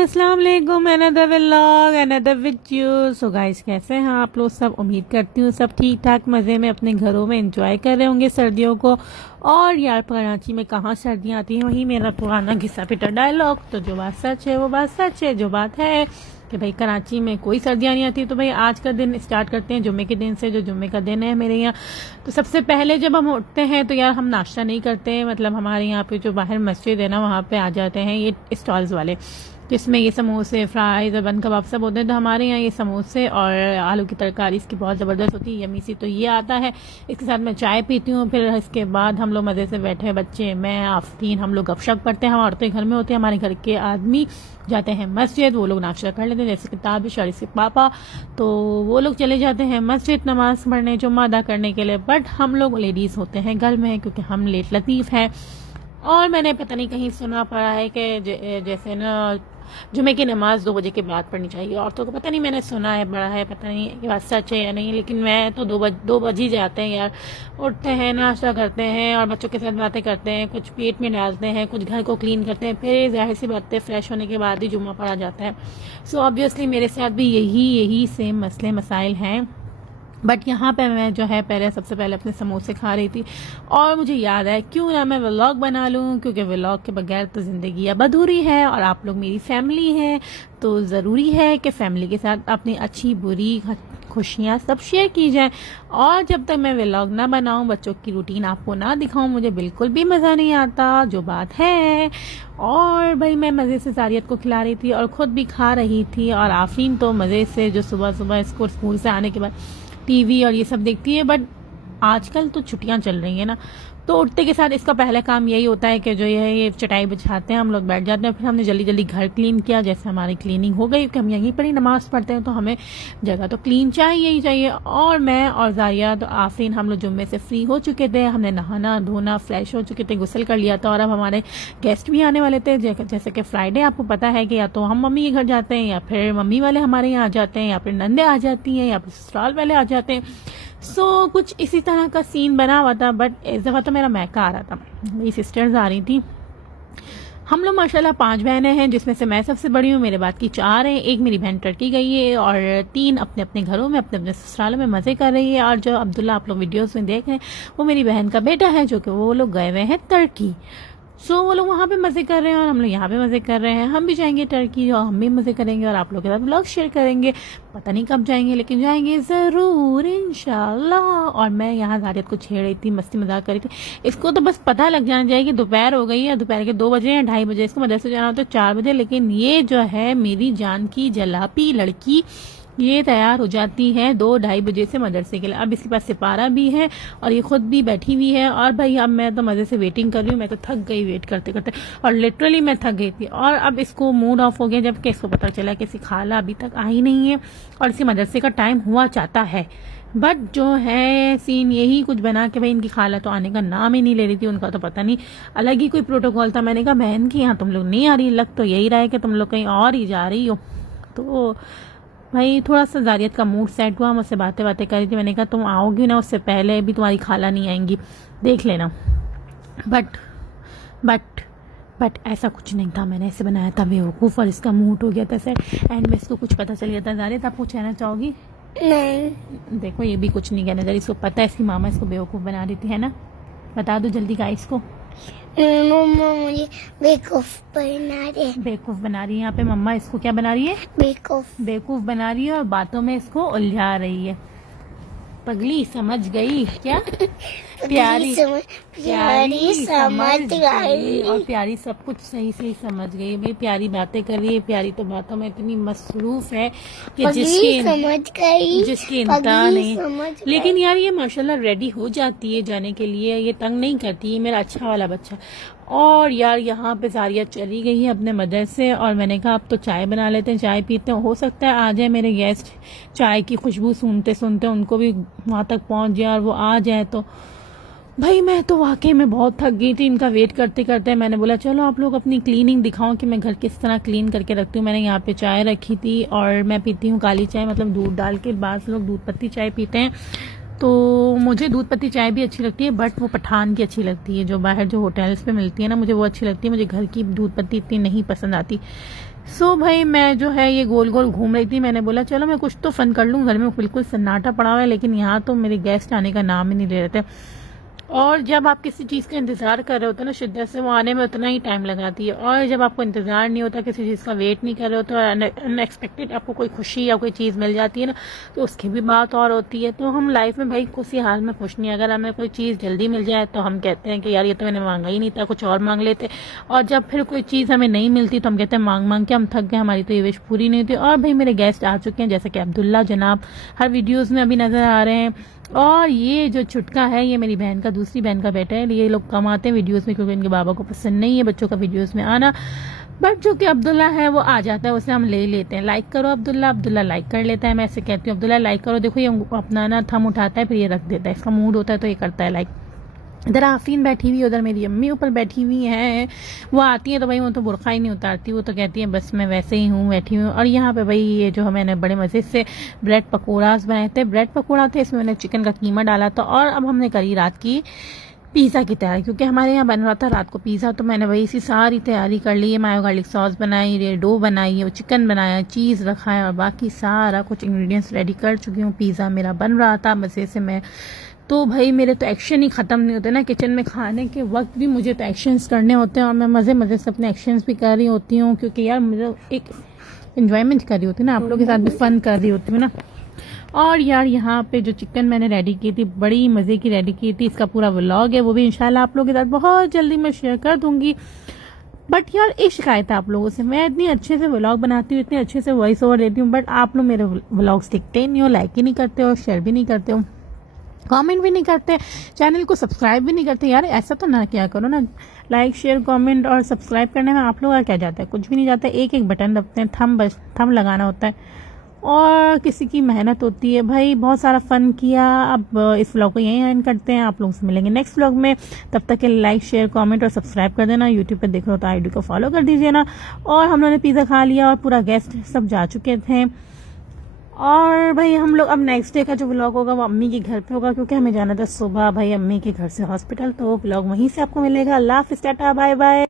अस्सलाम वालेकुम, another vlog another with you. So guys, कैसे हैं आप लोग सब? उम्मीद करती हूँ सब ठीक ठाक मज़े में अपने घरों में एंजॉय कर रहे होंगे सर्दियों को। और यार, कराची में कहाँ सर्दियाँ आती हैं, वही मेरा पुराना घिसा पिटा डायलॉग। तो जो बात सच है वो बात सच है। जो बात है कि भाई कराची में कोई सर्दियाँ नहीं आती। तो भाई आज का दिन स्टार्ट करते हैं जुम्मे के दिन से। जो जुम्मे का दिन है मेरे यहाँ, तो सबसे पहले जब हम उठते हैं तो यार हम नाश्ता नहीं करते। मतलब हमारे यहाँ पे जो बाहर मस्जिद है ना, वहाँ पे आ जाते हैं ये स्टॉल्स वाले, जिसमें ये समोसे, फ्राइज और बन कबाब सब होते हैं। तो हमारे यहाँ ये समोसे और आलू की तरकारी इसकी बहुत ज़बरदस्त होती है, यमी सी। तो ये आता है, इसके साथ मैं चाय पीती हूँ। फिर इसके बाद हम लोग मज़े से बैठे, बच्चे, मैं, आफरीन, हम लोग गपशप करते हैं। हम औरतें घर में होती हैं, हमारे घर के आदमी जाते हैं मस्जिद, वो लोग नाश्ता कर लेते हैं। जैसे किताबिश और इसके पापा, तो वो लोग चले जाते हैं मस्जिद नमाज पढ़ने, जुम्मा अदा करने के लिए। बट हम लोग लेडीज़ होते हैं घर में, क्योंकि हम लेट लतीफ़ हैं। और मैंने पता नहीं कहीं सुना पड़ा है कि जैसे ना जुमे की नमाज 2 बजे के बाद पढ़नी चाहिए औरतों को। पता नहीं, मैंने सुना है, बड़ा है, पता नहीं ये बात सच है या नहीं। लेकिन मैं तो 2 बजे ही जाते हैं यार। उठते हैं, नाश्ता करते हैं और बच्चों के साथ बातें करते हैं, कुछ पेट में डालते हैं, कुछ घर को क्लीन करते हैं। फिर जाहिर सी बात है, फ्रेश होने के बाद ही जुम्मा पढ़ा जाता है। सो ऑब्वियसली मेरे साथ भी यही सेम मसले मसाइल हैं। बट यहाँ पे मैं जो है सबसे पहले अपने समोसे खा रही थी, और मुझे याद है क्यों ना मैं व्लॉग बना लूँ, क्योंकि व्लॉग के बगैर तो ज़िंदगी अब अधूरी है। और आप लोग मेरी फैमिली हैं, तो ज़रूरी है कि फैमिली के साथ अपनी अच्छी बुरी खुशियाँ सब शेयर की जाए। और जब तक मैं व्लॉग ना बनाऊं, बच्चों की रूटीन आपको ना दिखाऊं, मुझे बिल्कुल भी मज़ा नहीं आता। जो बात है, और भाई मैं मज़े से जारियत को खिला रही थी और ख़ुद भी खा रही थी। और आफरीन तो मज़े से जो सुबह सुबह इसको स्कूल से आने के बाद टीवी और ये सब देखती है। बट आजकल तो छुट्टियां चल रही हैं ना, तो उठते के साथ इसका पहला काम यही होता है कि जो ये चटाई बिछाते हैं, हम लोग बैठ जाते हैं। फिर हमने जल्दी जल्दी घर क्लीन किया। जैसे हमारी क्लीनिंग हो गई, क्योंकि हम यहीं पर ही नमाज पढ़ते हैं, तो हमें जगह तो क्लीन चाहिए ही चाहिए। और मैं और जारिया तो आफरीन, हम लोग जुम्मे से फ्री हो चुके थे। हमने नहाना धोना, फ्रेश हो चुके थे, गुस्ल कर लिया था। और अब हमारे गेस्ट भी आने वाले थे। जैसे कि फ्राइडे आपको पता है कि या तो हम मम्मी के घर जाते हैं, या फिर मम्मी वाले हमारे यहाँ आ जाते हैं, या फिर नंदे आ जाती हैं, या फिर ससुराल वाले आ जाते हैं। सो कुछ इसी तरह का सीन बना हुआ था। बट इस दफ़ा तो मेरा मैका आ रहा था, मेरी सिस्टर्स आ रही थी। हम लोग माशाल्लाह 5 बहनें हैं, जिसमें से मैं सबसे बड़ी हूँ। मेरे बाद की 4 हैं। एक मेरी बहन टर्की गई है, और 3 अपने अपने घरों में, अपने अपने ससुरालों में मज़े कर रही है। और जो अब्दुल्ला आप लोग वीडियोस में देख रहे हैं, वो मेरी बहन का बेटा है, जो कि वो लोग गए हुए हैं टर्की। सो वो लोग वहाँ पे मज़े कर रहे हैं और हम लोग यहाँ पे मज़े कर रहे हैं। हम भी जाएंगे टर्की, और हम भी मज़े करेंगे और आप लोगों के साथ ब्लॉग शेयर करेंगे। पता नहीं कब जाएंगे, लेकिन जाएंगे ज़रूर इंशाल्लाह। और मैं यहाँ जारियत को छेड़ रही थी, मस्ती मजाक कर रही थी। इसको तो बस पता लग जाना चाहिए कि दोपहर हो गई है, दोपहर के 2 बजे या 2:30 बजे। इसको मदरसे जाना हो तो 4 बजे। लेकिन ये जो है मेरी जान की जलापी लड़की, ये तैयार हो जाती है 2-2:30 बजे से मदरसे के लिए। अब इसके पास सिपारा भी है और ये खुद भी बैठी हुई है। और भाई अब मैं तो मज़े से वेटिंग कर रही हूँ। मैं तो थक गई वेट करते करते, और लिटरली मैं थक गई थी। और अब इसको मूड ऑफ हो गया, जबकि इसको पता चला कि इसकी खाला अभी तक आई नहीं है और इसके मदरसे का टाइम हुआ चाहता है। बट जो है सीन यही कुछ बना कि भाई इनकी खाला तो आने का नाम ही नहीं ले रही थी। उनका तो पता नहीं अलग ही कोई प्रोटोकॉल था। मैंने कहा बहन की यहाँ तुम लोग नहीं आ रही, लग तो यही रहा है कि तुम लोग कहीं और ही जा रही हो। तो भाई थोड़ा सा जारियत का मूड सेट हुआ, मुझसे बातें कर रही थी। मैंने कहा तुम आओगी ना, उससे पहले भी तुम्हारी खाला नहीं आएंगी, देख लेना। बट ऐसा कुछ नहीं था। मैंने ऐसे बनाया था बेवकूफ़, और इसका मूड हो गया था सेट। एंड में इसको कुछ पता चल गया था। जारियत आप कुछ कहना चाहोगी? नहीं। देखो, ये भी कुछ नहीं कहना चाह रही। इसको पता है इसकी मामा इसको बेवकूफ़ बना रही थी, है ना? बता दो जल्दी गाइस को। मम्मा मुझे बेवकूफ बना रही है। बेवकूफ़ बना रही है यहाँ पे मम्मा। इसको क्या बना रही है? बेवकूफ़ बना रही है, और बातों में इसको उलझा रही है। पगली समझ गई क्या? प्यारी समझ गई। और प्यारी सब कुछ सही सही समझ गई। भाई प्यारी बातें कर रही है। प्यारी तो बातों में इतनी मसरूफ है कि जिसकी इंतहा नहीं। लेकिन यार ये माशाल्लाह रेडी हो जाती है जाने के लिए, ये तंग नहीं करती है, मेरा अच्छा वाला बच्चा। और यार यहाँ पे जारिया चली गई है अपने मदरसे, और मैंने कहा अब तो चाय बना लेते हैं, चाय पीते हैं। हो सकता है आ जाए मेरे गेस्ट, चाय की खुशबू सुनते सुनते उनको भी वहाँ तक पहुँच जाए और वो आ जाए। तो भाई मैं तो वाकई में बहुत थक गई थी इनका वेट करते करते। मैंने बोला चलो आप लोग अपनी क्लीनिंग दिखाओ कि मैं घर किस तरह क्लीन करके रखती हूँ। मैंने यहाँ पे चाय रखी थी, और मैं पीती हूँ काली चाय, मतलब दूध डाल के। बाज़ लोग दूध पत्ती चाय पीते हैं, तो मुझे दूध पत्ती चाय भी अच्छी लगती है, बट वो पठान की अच्छी लगती है, जो बाहर जो होटल्स पे मिलती है ना, मुझे वो अच्छी लगती है। मुझे घर की दूध पत्ती इतनी नहीं पसंद आती। सो भाई मैं जो है ये गोल गोल घूम रही थी, मैंने बोला चलो मैं कुछ तो फन कर लूँ, घर में बिल्कुल सन्नाटा पड़ा हुआ है, लेकिन यहाँ तो मेरे गेस्ट आने का नाम ही नहीं ले रहे थे। और जब आप किसी चीज़ का इंतज़ार कर रहे होते हैं ना शिद्दत से, वो आने में उतना ही टाइम लगाती है। और जब आपको इंतज़ार नहीं होता, किसी चीज़ का वेट नहीं कर रहे होते, और अनएक्सपेक्टेड आपको कोई खुशी या कोई चीज़ मिल जाती है ना, तो उसकी भी बात और होती है। तो हम लाइफ में भाई किसी हाल में खुश नहीं है। अगर हमें कोई चीज़ जल्दी मिल जाए तो हम कहते हैं कि यार ये तो मैंने मांगा ही नहीं था, कुछ और मांग लेते। और जब फिर कोई चीज़ हमें नहीं मिलती तो हम कहते हैं मांग मांग के हम थक गए, हमारी तो ये विश पूरी नहीं हुई। और भाई मेरे गेस्ट आ चुके हैं, जैसे कि अब्दुल्ला जनाब हर वीडियोज़ में अभी नज़र आ रहे हैं। और ये जो छुटका है ये मेरी बहन का, दूसरी बहन का बेटा है। ये लोग कम आते हैं वीडियोस में क्योंकि इनके बाबा को पसंद नहीं है बच्चों का वीडियोस में आना, बट जो कि अब्दुल्ला है वो आ जाता है, उसे हम ले लेते हैं। लाइक करो अब्दुल्ला, अब्दुल्ला लाइक कर लेता है। मैं ऐसे कहती हूँ अब्दुल्ला लाइक करो, देखो ये अपना ना थम उठाता है फिर ये रख देता है, इसका मूड होता है तो ये करता है लाइक। इधर आफरीन बैठी हुई, उधर मेरी अम्मी ऊपर बैठी हुई है। वो आती है तो भाई वो तो बुरखा ही नहीं उतारती, वो तो कहती है बस मैं वैसे ही हूँ बैठी हूँ। और यहाँ पे भाई ये जो मैंने बड़े मज़े से ब्रेड पकौड़ास बनाए थे, ब्रेड पकौड़ा थे, इसमें मैंने चिकन का कीमा डाला था। और अब हमने करी रात की पिज़्ज़ा की तैयारी, क्योंकि हमारे यहाँ बन रहा था रात को पिज़्ज़ा, तो मैंने वही सी सारी तैयारी कर ली है। मायो गार्लिक सॉस बनाई, ये डो बनाई है, वो चिकन बनाया, चीज़ रखा है और बाकी सारा कुछ इंग्रेडिएंट्स रेडी कर चुकी हूँ। पिज़्ज़ा मेरा बन रहा था मज़े से। मैं तो भाई मेरे तो एक्शन ही ख़त्म नहीं होते ना किचन में, खाने के वक्त भी मुझे तो एक्शंस करने होते हैं और मैं मज़े मज़े से अपने एक्शंस भी कर रही होती हूँ, क्योंकि यार मुझे एक इन्जॉयमेंट कर रही होती है ना, आप लोगों के साथ भी फन कर रही होती हूँ ना। और यार यहाँ पे जो चिकन मैंने रेडी की थी, बड़ी मज़े की रेडी की थी, इसका पूरा व्लॉग है, वो भी इंशाल्लाह आप लोगों के साथ बहुत जल्दी मैं शेयर कर दूंगी। बट यार एक शिकायत है आप लोगों से, मैं इतनी अच्छे से व्लॉग बनाती हूँ, इतने अच्छे से वॉइस ओवर देती हूँ, बट आप लोग मेरे व्लॉग्स देखते ही नहीं हो, लाइक ही नहीं करते हो, शेयर भी नहीं करते हो, कमेंट भी नहीं करते, चैनल को सब्सक्राइब भी नहीं करते। यार ऐसा तो ना क्या करो ना, लाइक शेयर कमेंट और सब्सक्राइब करने में आप लोगों का क्या जाता है, कुछ भी नहीं जाता है। एक एक बटन दबते हैं, थंब बस थंब लगाना होता है और किसी की मेहनत होती है। भाई बहुत सारा फन किया, अब इस व्लॉग को यहीं एंड करते हैं, आप लोगों से मिलेंगे नेक्स्ट व्लॉग में। तब तक के लाइक शेयर कमेंट और सब्सक्राइब कर देना, यूट्यूब पे देख रहे हो तो आईडी को फॉलो कर दीजिए ना। और हम लोगों ने पिज़्ज़ा खा लिया और पूरा गेस्ट सब जा चुके थे। और भाई हम लोग अब नेक्स्ट डे का जो व्लॉग होगा वो अम्मी के घर पे होगा, क्योंकि हमें जाना था सुबह भाई अम्मी के घर से हॉस्पिटल, तो वो व्लॉग वहीं से आपको मिलेगा। अल्लाह हाफिज़, टाटा बाय बाय।